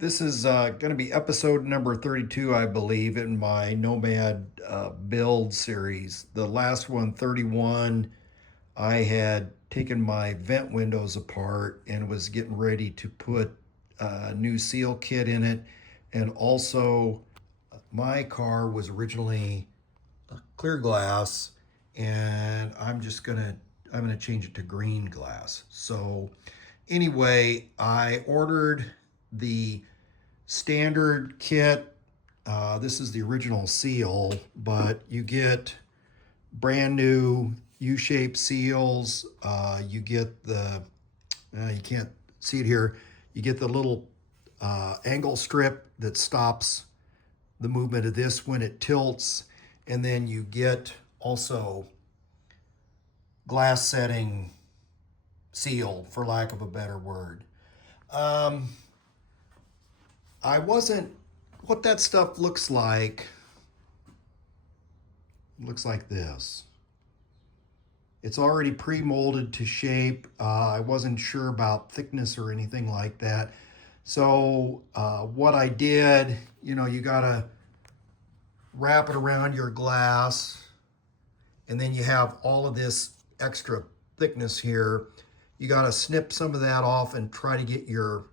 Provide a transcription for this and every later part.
This is going to be episode number 32, I believe, in my Nomad build series. The last one, 31, I had taken my vent windows apart and was getting ready to put a new seal kit in it. And also, my car was originally clear glass, and I'm gonna change it to green glass. So anyway, I ordered the standard kit. This is the original seal, but you get brand new U-shaped seals. You get you can't see it here. You get the little angle strip that stops the movement of this when it tilts. And then you get also glass setting seal, for lack of a better word. Um, I wasn't, what that stuff looks like this. It's already pre-molded to shape. I wasn't sure about thickness or anything like that. So what I did, you gotta wrap it around your glass, and then you have all of this extra thickness here. You gotta snip some of that off and try to get your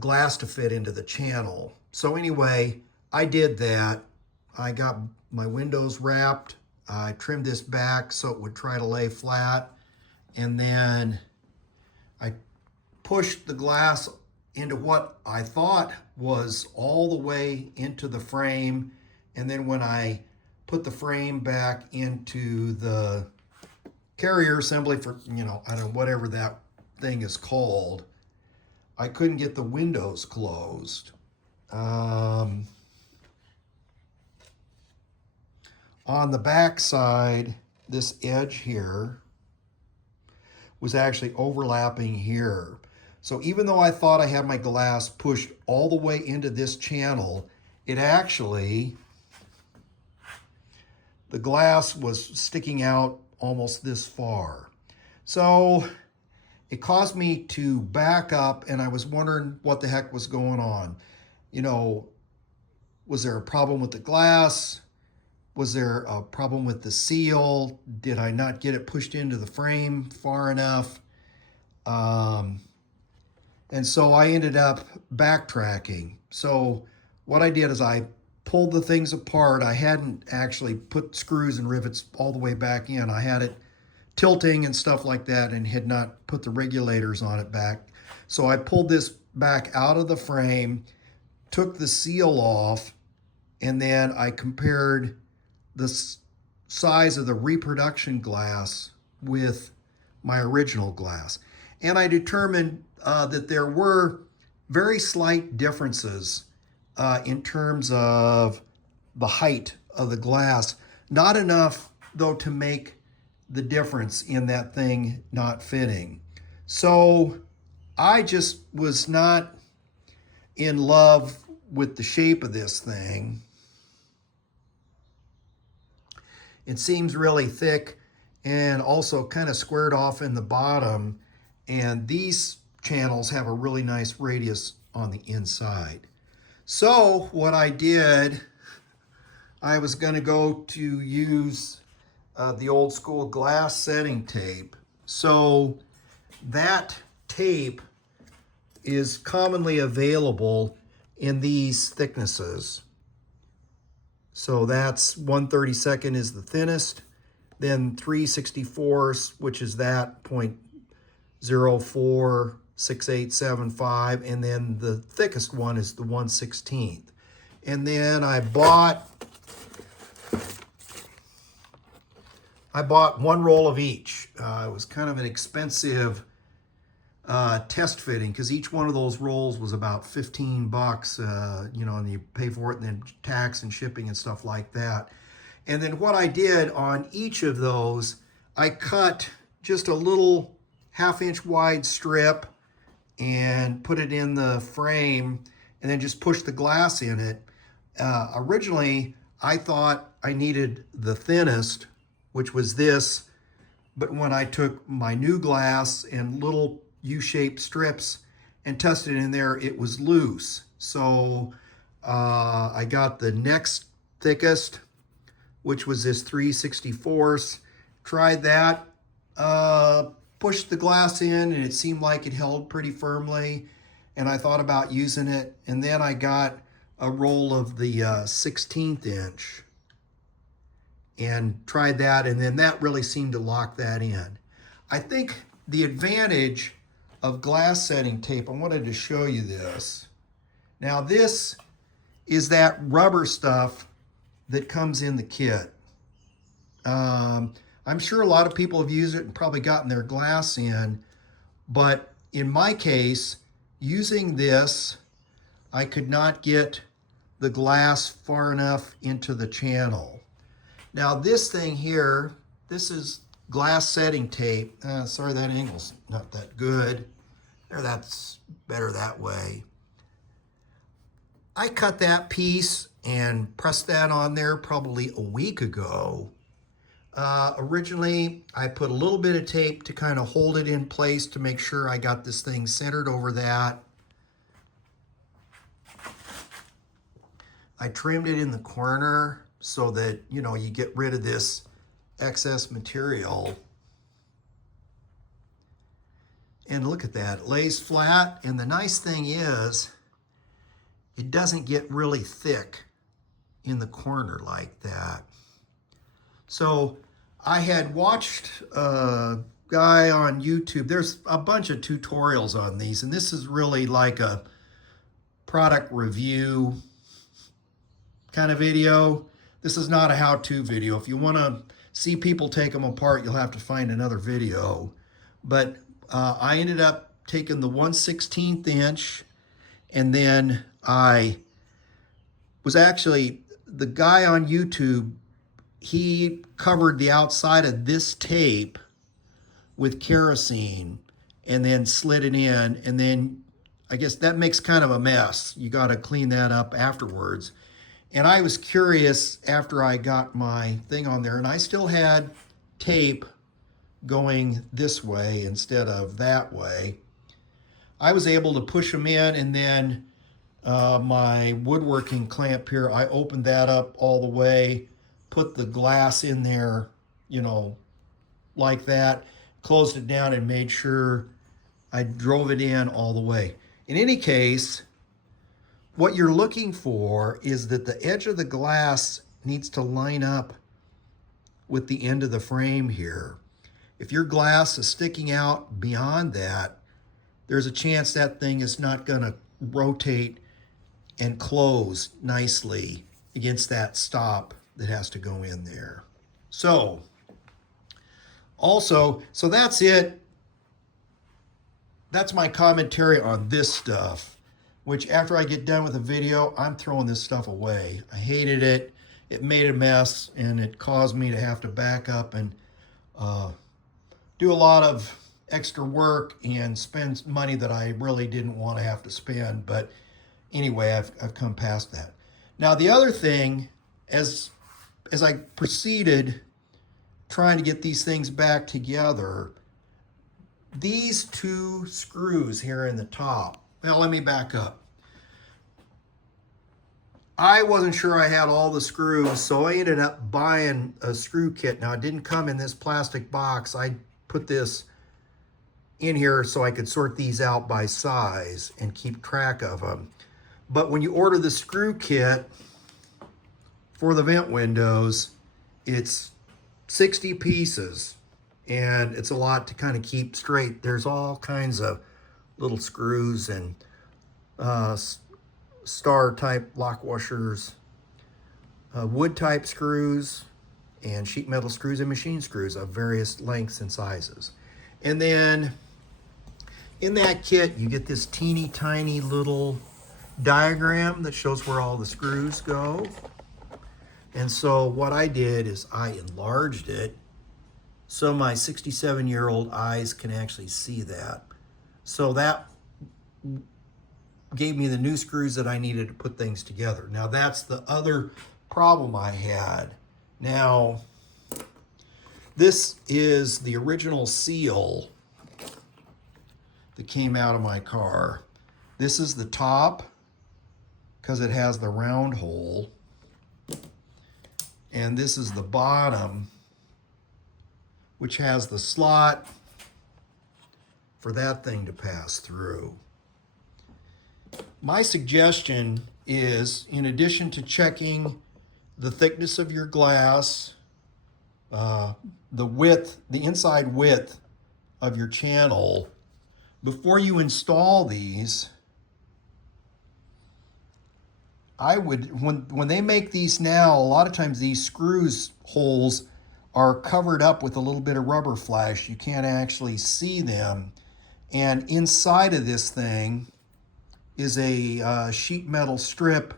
glass to fit into the channel. So anyway, I did that. I got my windows wrapped. I trimmed this back so it would try to lay flat. And then I pushed the glass into what I thought was all the way into the frame. And then when I put the frame back into the carrier assembly for, I don't know, whatever that thing is called, I couldn't get the windows closed. On the back side, this edge here was actually overlapping here. So even though I thought I had my glass pushed all the way into this channel, it actually, the glass was sticking out almost this far. So it caused me to back up, and I was wondering what the heck was going on. Was there a problem with the glass? Was there a problem with the seal? Did I not get it pushed into the frame far enough? And so I ended up backtracking. So what I did is I pulled the things apart. I hadn't actually put screws and rivets all the way back in. I had it tilting and stuff like that and had not put the regulators on it back. So I pulled this back out of the frame, took the seal off, and then I compared the size of the reproduction glass with my original glass. And I determined that there were very slight differences in terms of the height of the glass. Not enough, though, to make the difference in that thing not fitting. So I just was not in love with the shape of this thing. It seems really thick and also kind of squared off in the bottom. And these channels have a really nice radius on the inside. So what I did, I was going to go to use the old school glass setting tape. So that tape is commonly available in these thicknesses. So that's 1/32 is the thinnest, then 3/64, which is that 0.046875, and then the thickest one is the 1/16. And then I bought one roll of each. It was kind of an expensive test fitting because each one of those rolls was about 15 bucks, and you pay for it and then tax and shipping and stuff like that. And then what I did on each of those, I cut just a little 1/2 inch wide strip and put it in the frame and then just pushed the glass in it. Originally, I thought I needed the thinnest, which was this, but when I took my new glass and little U-shaped strips and tested in there, it was loose. So I got the next thickest, which was this 3/64. Tried that, pushed the glass in, and it seemed like it held pretty firmly. And I thought about using it. And then I got a roll of the 16th inch and tried that. And then that really seemed to lock that in. I think the advantage of glass setting tape, I wanted to show you this. Now this is that rubber stuff that comes in the kit. I'm sure a lot of people have used it and probably gotten their glass in, but in my case, using this, I could not get the glass far enough into the channel. Now this thing here, this is glass setting tape. Sorry, that angle's not that good. There, that's better that way. I cut that piece and pressed that on there probably a week ago. Originally, I put a little bit of tape to kind of hold it in place to make sure I got this thing centered over that. I trimmed it in the corner so that, you know, you get rid of this excess material. And look at that, it lays flat. And the nice thing is, it doesn't get really thick in the corner like that. So I had watched a guy on YouTube. There's a bunch of tutorials on these, and this is really like a product review kind of video. This is not a how-to video. If you want to see people take them apart, you'll have to find another video. But I ended up taking the 1/16 inch, and then I was actually, the guy on YouTube, he covered the outside of this tape with kerosene and then slid it in, and then I guess that makes kind of a mess. You got to clean that up afterwards. And I was curious after I got my thing on there, and I still had tape going this way instead of that way. I was able to push them in, and then my woodworking clamp here, I opened that up all the way, put the glass in there, you know, like that, closed it down and made sure I drove it in all the way. In any case, what you're looking for is that the edge of the glass needs to line up with the end of the frame here. If your glass is sticking out beyond that, there's a chance that thing is not going to rotate and close nicely against that stop that has to go in there. So that's it. That's my commentary on this stuff, which after I get done with the video, I'm throwing this stuff away. I hated it. It made a mess, and it caused me to have to back up and do a lot of extra work and spend money that I really didn't want to have to spend. But anyway, I've come past that. Now, the other thing, as I proceeded trying to get these things back together, these two screws here in the top, well, let me back up. I wasn't sure I had all the screws, so I ended up buying a screw kit. Now, it didn't come in this plastic box. I put this in here so I could sort these out by size and keep track of them. But when you order the screw kit for the vent windows, it's 60 pieces, and it's a lot to kind of keep straight. There's all kinds of little screws and star type lock washers, wood type screws, and sheet metal screws and machine screws of various lengths and sizes. And then in that kit, you get this teeny tiny little diagram that shows where all the screws go. And so what I did is I enlarged it so my 67-year-old eyes can actually see that. So that gave me the new screws that I needed to put things together. Now that's the other problem I had. Now, this is the original seal that came out of my car. This is the top because it has the round hole. And this is the bottom, which has the slot for that thing to pass through. My suggestion is, in addition to checking the thickness of your glass, the width, the inside width of your channel, before you install these, I would, when they make these now, a lot of times these screws holes are covered up with a little bit of rubber flash. You can't actually see them. And inside of this thing is a sheet metal strip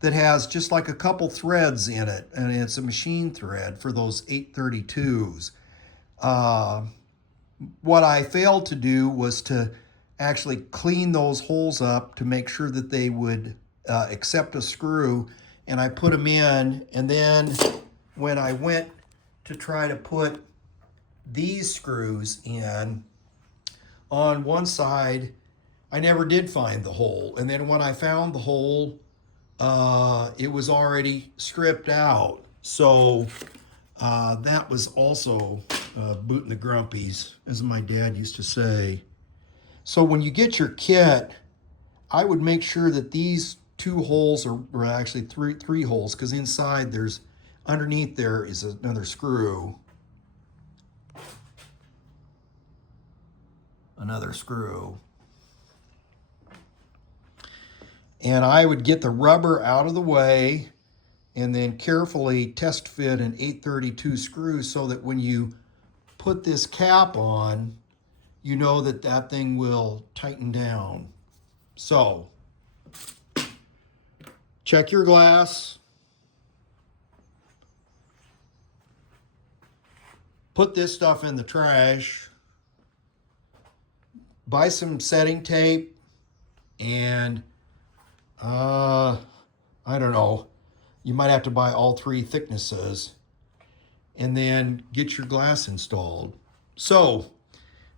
that has just like a couple threads in it, and it's a machine thread for those 832s. What I failed to do was to actually clean those holes up to make sure that they would accept a screw, and I put them in, and then when I went to try to put these screws in, on one side I never did find the hole, and then when I found the hole, it was already stripped out. So that was also booting the grumpies, as my dad used to say. So when you get your kit, I would make sure that these two holes are actually three holes, because inside underneath there is another screw. Another screw. And I would get the rubber out of the way and then carefully test fit an 832 screw so that when you put this cap on, you know that that thing will tighten down. So, check your glass. Put this stuff in the trash. Buy some setting tape and I don't know, you might have to buy all three thicknesses, and then get your glass installed. So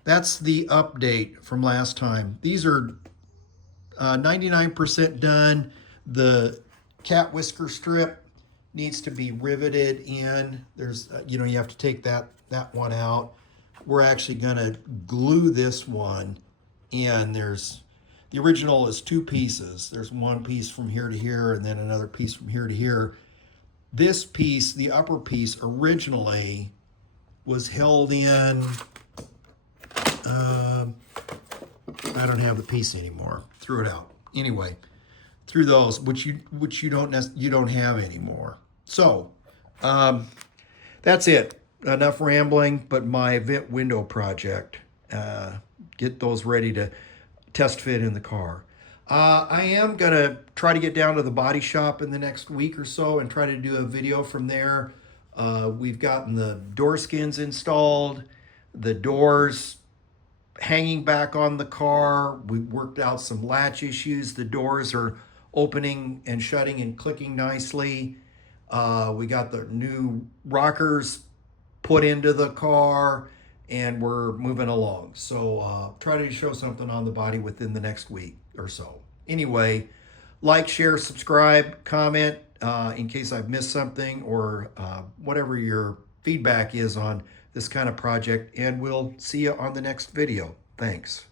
that's the update from last time. These are 99% done. The cat whisker strip needs to be riveted in. There's, you have to take that one out. We're actually gonna glue this one in. The original is two pieces. There's one piece from here to here and then another piece from here to here. This piece, the upper piece, originally was held in, I don't have the piece anymore. Threw it out. Anyway, through those, which you don't have anymore. So, that's it. Enough rambling, but my vent window project, get those ready to test fit in the car. I am gonna try to get down to the body shop in the next week or so and try to do a video from there. We've gotten the door skins installed, the doors hanging back on the car. We worked out some latch issues. The doors are opening and shutting and clicking nicely. We got the new rockers put into the car, and we're moving along. So try to show something on the body within the next week or so. Anyway, like, share, subscribe, comment in case I've missed something, or whatever your feedback is on this kind of project, and we'll see you on the next video. Thanks.